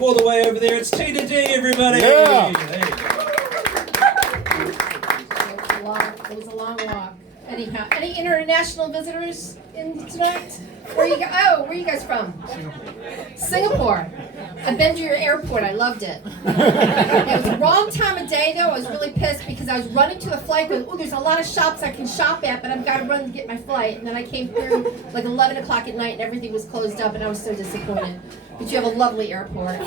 All the way over there, it's Tina D, everybody! Yeah. There you go. It was a long walk. Anyhow, any international visitors in tonight? Where you you guys from? Singapore. I've been to your airport. I loved it. It was the wrong time of day though. I was really pissed because I was running to the flight going, oh, there's a lot of shops I can shop at, but I've got to run to get my flight. And then I came through like 11 o'clock at night and everything was closed up and I was so disappointed. But you have a lovely airport.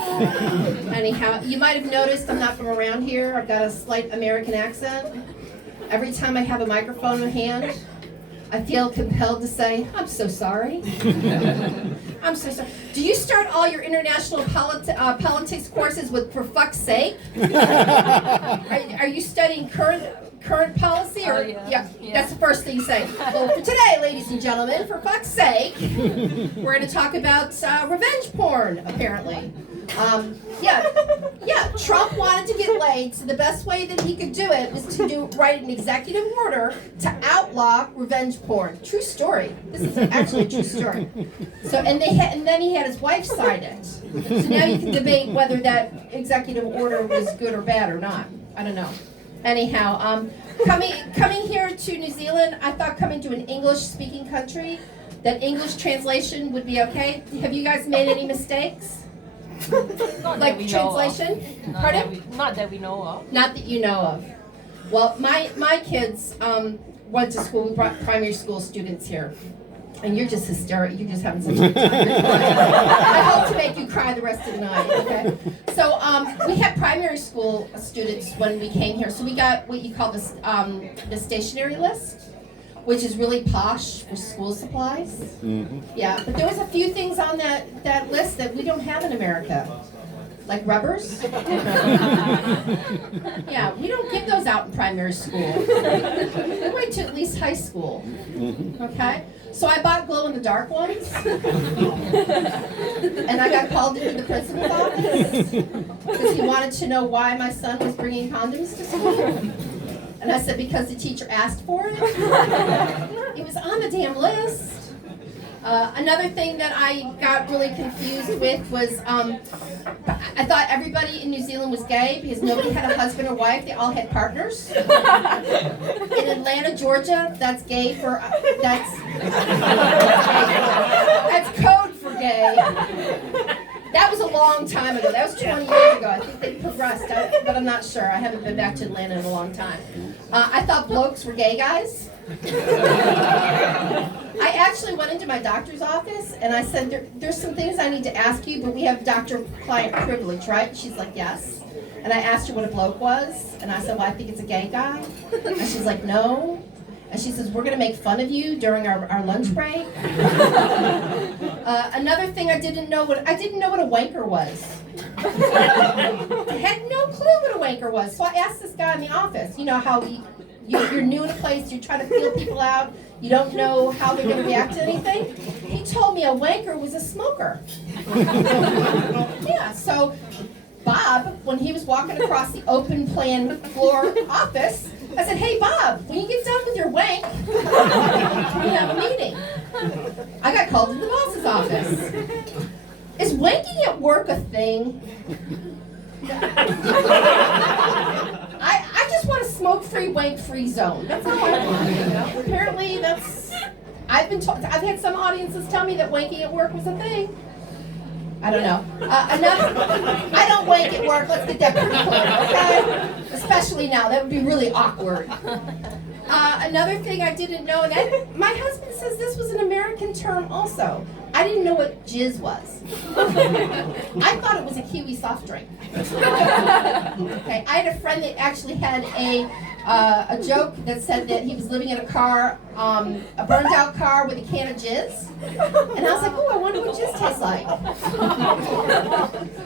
Anyhow, you might have noticed I'm not from around here. I've got a slight American accent. Every time I have a microphone in hand, I feel compelled to say, I'm so sorry. I'm so sorry. Do you start all your international politics courses with "for fuck's sake"? Are you studying current policy? Or yeah, that's the first thing you say. Well, for today, ladies and gentlemen, for fuck's sake, we're going to talk about revenge porn, apparently. Trump wanted to get laid, so the best way that he could do it was to write an executive order to outlaw revenge porn. True story. This is actually a true story. So, and then he had his wife sign it. So now you can debate whether that executive order was good or bad or not. I don't know. Anyhow, coming here to New Zealand, I thought coming to an English-speaking country, that English translation would be okay. Have you guys made any mistakes? Like translation? Pardon? Not that we know of. Not that you know of. Well, my kids went to school. We brought primary school students here. And you're just hysterical. You're just having such a good time. I hope to make you cry the rest of the night, okay? So we had primary school students when we came here. So we got what you call the stationery list, which is really posh for school supplies. Mm-hmm. Yeah, but there was a few things on that list that we don't have in America. Like rubbers. Yeah, we don't give those out in primary school. We wait to at least high school. Okay? So I bought glow-in-the-dark ones. And I got called into the principal's office because he wanted to know why my son was bringing condoms to school. And I said, because the teacher asked for it. It was on the damn list. Another thing that I got really confused with was I thought everybody in New Zealand was gay because nobody had a husband or wife. They all had partners. In Atlanta, Georgia, that's gay for, that's code for gay. That was a long time ago. That was 20 years ago. I think they progressed, but I'm not sure. I haven't been back to Atlanta in a long time. I thought blokes were gay guys. I actually went into my doctor's office and I said, there's some things I need to ask you, but we have doctor-client privilege, right? She's like, yes. And I asked her what a bloke was, and I said, well, I think it's a gay guy. And she's like, no. And she says, we're going to make fun of you during our lunch break. Another thing I didn't know what a wanker was. I had no clue what a wanker was. So I asked this guy in the office, you know how you're new in a place, you're trying to feel people out, you don't know how they're going to react to anything. He told me a wanker was a smoker. Yeah, so Bob, when he was walking across the open plan floor office, I said, hey Bob, when you get done with your wank, we have a meeting. I got called to the boss's office. Is wanking at work a thing? I just want a smoke-free, wank-free zone. That's all I want. You know? Apparently, I've had some audiences tell me that wanking at work was a thing. I don't know. I don't wank at work. Let's get that pretty clear, okay? Especially now. That would be really awkward. Another thing I didn't know, and my husband says this was an American term also. I didn't know what jizz was. I thought it was a kiwi soft drink. Okay, I had a friend that actually had a joke that said that he was living in a car, a burned out car with a can of jizz. And I was like, oh, I wonder what jizz tastes like.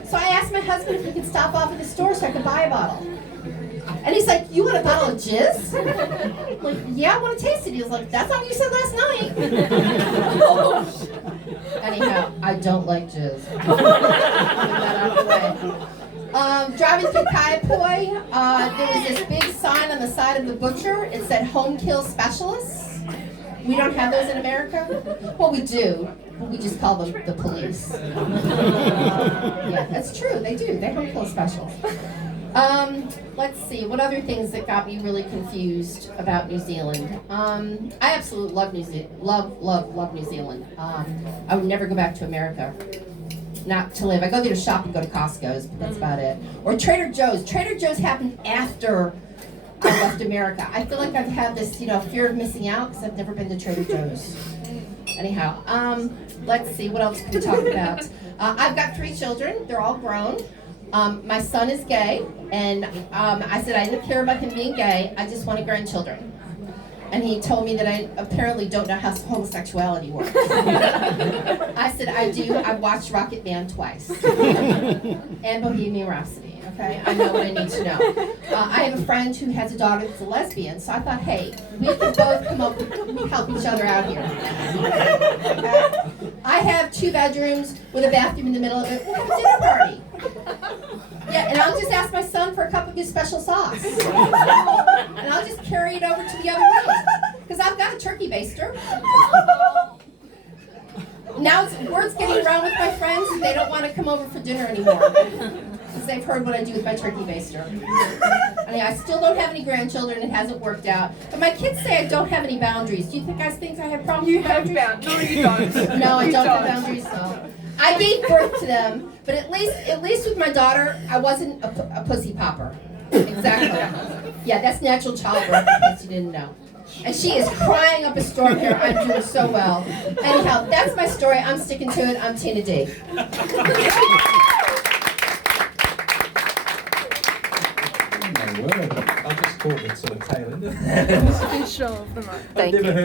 So I asked my husband if he could stop off at the store so I could buy a bottle. And he's like, you want a bottle of jizz? I'm like, yeah, I want to taste it. He was like, that's not what you said last night. Anyhow, I don't like jizz. Get that out of the way. Driving through Kaiapoi, there was this big sign on the side of the butcher. It said home kill specialists. We don't have those in America? Well, we do, but we just call them the police. Yeah, that's true, they do. They home kill specials. Let's see, what other things that got me really confused about New Zealand? I absolutely love New Zealand. Love New Zealand. I would never go back to America. Not to live. I go there to shop and go to Costco's, but that's about it. Or Trader Joe's. Trader Joe's happened after I left America. I feel like I've had this, fear of missing out because I've never been to Trader Joe's. Anyhow, let's see, what else can we talk about? I've got 3 children. They're all grown. My son is gay, and I said I didn't care about him being gay. I just wanted grandchildren. And he told me that I apparently don't know how homosexuality works. I said, I do. I've watched Rocket Man twice. And Bohemian Rhapsody, okay? I know what I need to know. I have a friend who has a daughter that's a lesbian, so I thought, hey, we can both come up and help each other out here. I have 2 bedrooms with a bathroom in the middle of it. We'll have a dinner party. Yeah, and I'll just ask my son for a cup of his special sauce. And I'll just carry it over to the other room. Because I've got a turkey baster. Now word's getting around with my friends that they don't want to come over for dinner anymore. Because they've heard what I do with my turkey baster. I still don't have any grandchildren. It hasn't worked out. But my kids say I don't have any boundaries. Do you guys think I have problems with boundaries? No, you don't. No, I don't have boundaries, no. I gave birth to them, but at least with my daughter, I wasn't a pussy popper. Exactly. Yeah, that's natural childbirth, in case you didn't know. And she is crying up a storm here. I'm doing so well. Anyhow, that's my story. I'm sticking to it. I'm Tina D. Oh my word. I just caught the sort of tail end of that. Show of the month. I've never heard